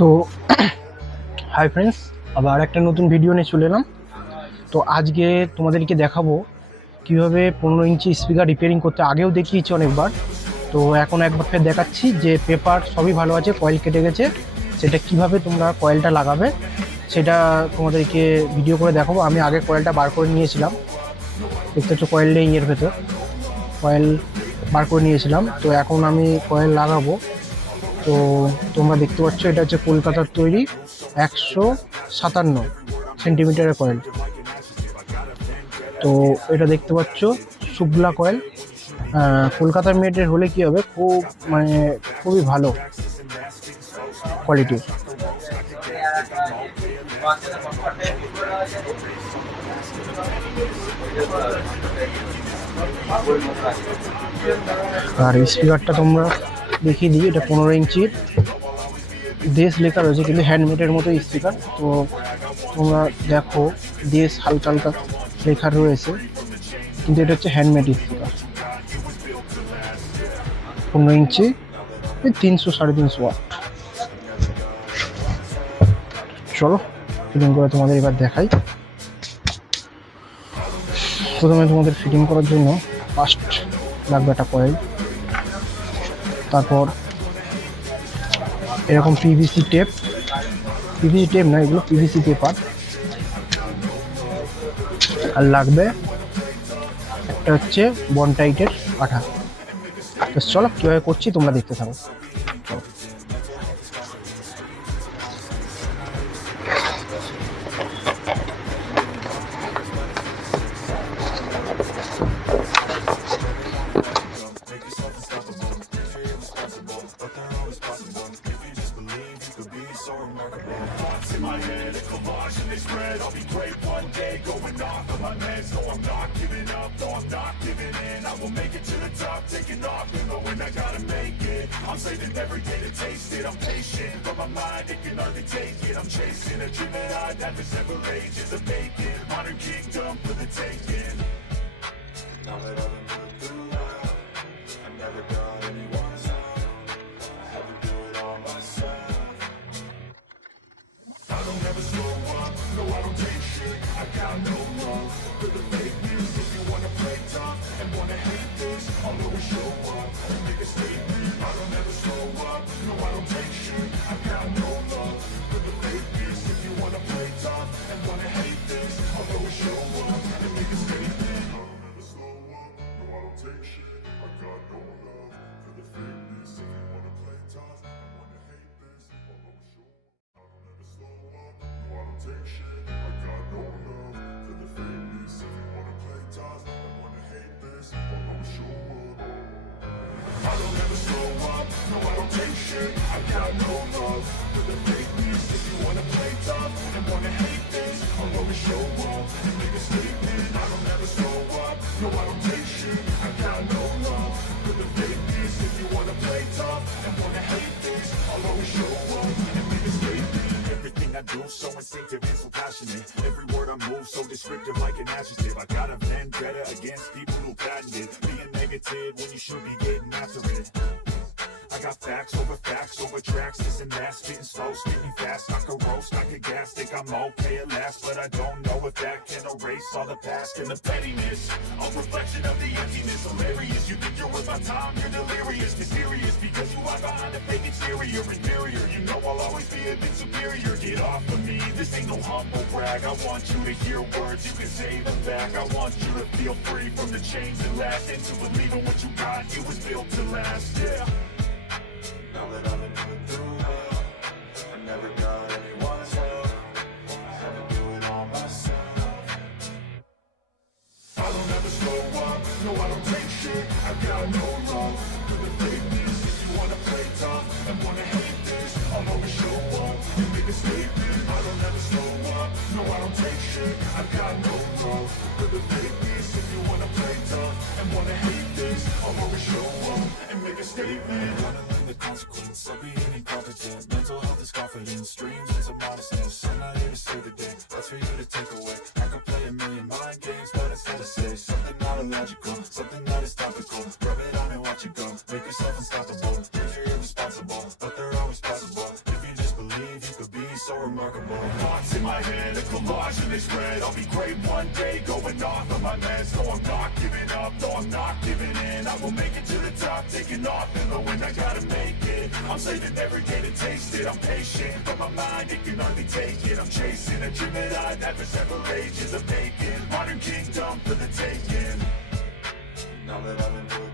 তো hi friends, আবার একটা নতুন ভিডিও নিয়ে চলে এলাম। তো আজকে তোমাদেরকে দেখাবো কিভাবে 15 ইঞ্চি স্পিকার রিপেয়ারিং করতে। আগেও দেখিয়েছি অনেকবার, তো এখন একবার ফের দেখাচ্ছি যে পেপার সবই ভালো আছে, কয়েল কেটে গেছে, সেটা কিভাবে তোমরা কয়েলটা লাগাবে সেটা তোমাদেরকে ভিডিও করে দেখাবো। আমি আগে কয়েলটা বার করে নিয়েছিলাম, দেখতে হচ্ছে কয়েল নেই এর ভেতর, কয়েল বার করে নিয়েছিলাম। তো এখন আমি কয়েল লাগাবো। তো তোমরা দেখতে পাচ্ছ এটা হচ্ছে কলকাতার তৈরি 157 সেন্টিমিটারের কয়েল। তো এটা দেখতে পাচ্ছ শুক্লা কয়েল, কলকাতার মেডের হলে কি হবে, খুব মানে খুবই ভালো কোয়ালিটির। আর স্পিকারটা তোমরা দেখিয়ে দিই, এটা 15 ইঞ্চির, দেশ লেখা রয়েছে কিন্তু হ্যান্ডমেডের মতো স্পিকার। তো তোমরা দেখো দেশ হালকা হালকা লেখা রয়েছে, কিন্তু এটা হচ্ছে হ্যান্ডমেড স্পিকার। 15 ইঞ্চি, 300-350 ওয়াট। চলো ফিটিং করে তোমাদের এবার দেখাই। প্রথমে তোমাদের ফিটিং করার জন্য ফার্স্ট লাগবে একটা কয়েল, তারপর এরকম পিভিসি টেপ, পিভিসি টেপ না, এগুলো পিভিসি পেপার, আর লাগবে একটা হচ্ছে বনটাইটের আঠা। তো চলো কীভাবে করছি তোমরা দেখতে থাকো। In my head, a collage and they spread. I'll be great one day, going off of my meds. No, I'm not giving up, no, I'm not giving in. I will make it to the top, taking off and knowing I gotta make it. I'm saving every day to taste it. I'm patient, but my mind, it can hardly take it. I'm chasing a dream that I'd had for several ages of making. Modern kingdom for the taking. Now that I've been put through hell, I never got anyone's help. I had to do it all myself. I don't ever slow up, no I don't take shit. I got no love for the fakeness. If you wanna play tough and wanna hate this, I'll always show up and make a statement. I don't ever slow up, no I don't take shit. I got no love for the fakeness. If you wanna play tough and wanna hate this, I'll always show up and make a statement. I don't ever slow up, no I don't take shit. I got no love for the fakeness. If you wanna play tough and wanna hate this, I'll always show up. I don't ever slow up, no I don't take shit. I got no love for the fakeness. If you wanna play tough and wanna hate this, I'll always show up. I don't ever slow up, no I don't take shit. I got no love for the fakeness. If you wanna play tough and wanna hate this, I'll always show up and make a statement. I don't ever slow up, no I don't take shit. I got no love for the fakeness. If you wanna play tough and wanna hate this, I'll always show up and make a statement. Everything I do so instinctive and so passionate. Every word I move so descriptive like an adjective. I got a vendetta against people who patent it. Being negative when you should be getting after it. I got facts over tracks, this and that. Spitting slow, spitting fast, I could roast, I could gas. Think I'm okay at last, but I don't know if that can erase all the past and the pettiness. A reflection of the emptiness, hilarious. You think you're worth my time, you're delirious. Mysterious, because you are behind a fake exterior. Inferior, you know I'll always be a bit superior. Get off of me, this ain't no humble brag. I want you to hear words, you can say them back. I want you to feel free from the chains that last. And to believe in what you got, it was built to last, yeah. Now that I've been put through hell, I never got anyone's help. I had to do it all myself. I don't ever slow up, no I don't take shit. I got no love for the fakeness. If you wanna play tough and wanna hate this, I'll always show up and make a statement. I don't ever slow up, no I don't take shit. I got no love for the fakeness. If you wanna play tough and wanna hate this, I'll always show up and make a statement. The consequence of being incompetent. Mental health is confidence, dreams into modestness. I'm not here to save the day, that's for you to take away. I could play a million mind games, but instead of say something not illogical, something that is topical. Rub it on and watch it go, make yourself unstoppable. Dreams are irresponsible, but they're always possible. If you just believe so remarkable. Thoughts in my head, a collage and they spread. I'll be great one day, going off of my meds. No, I'm not giving up, no, I'm not giving in. I will make it to the top, taking off in the wind, I gotta make it. I'm saving every day to taste it, I'm patient, but my mind, it can hardly take it. I'm chasing a dream that I'd had for several ages of making. Modern kingdom for the taking. Now that I've been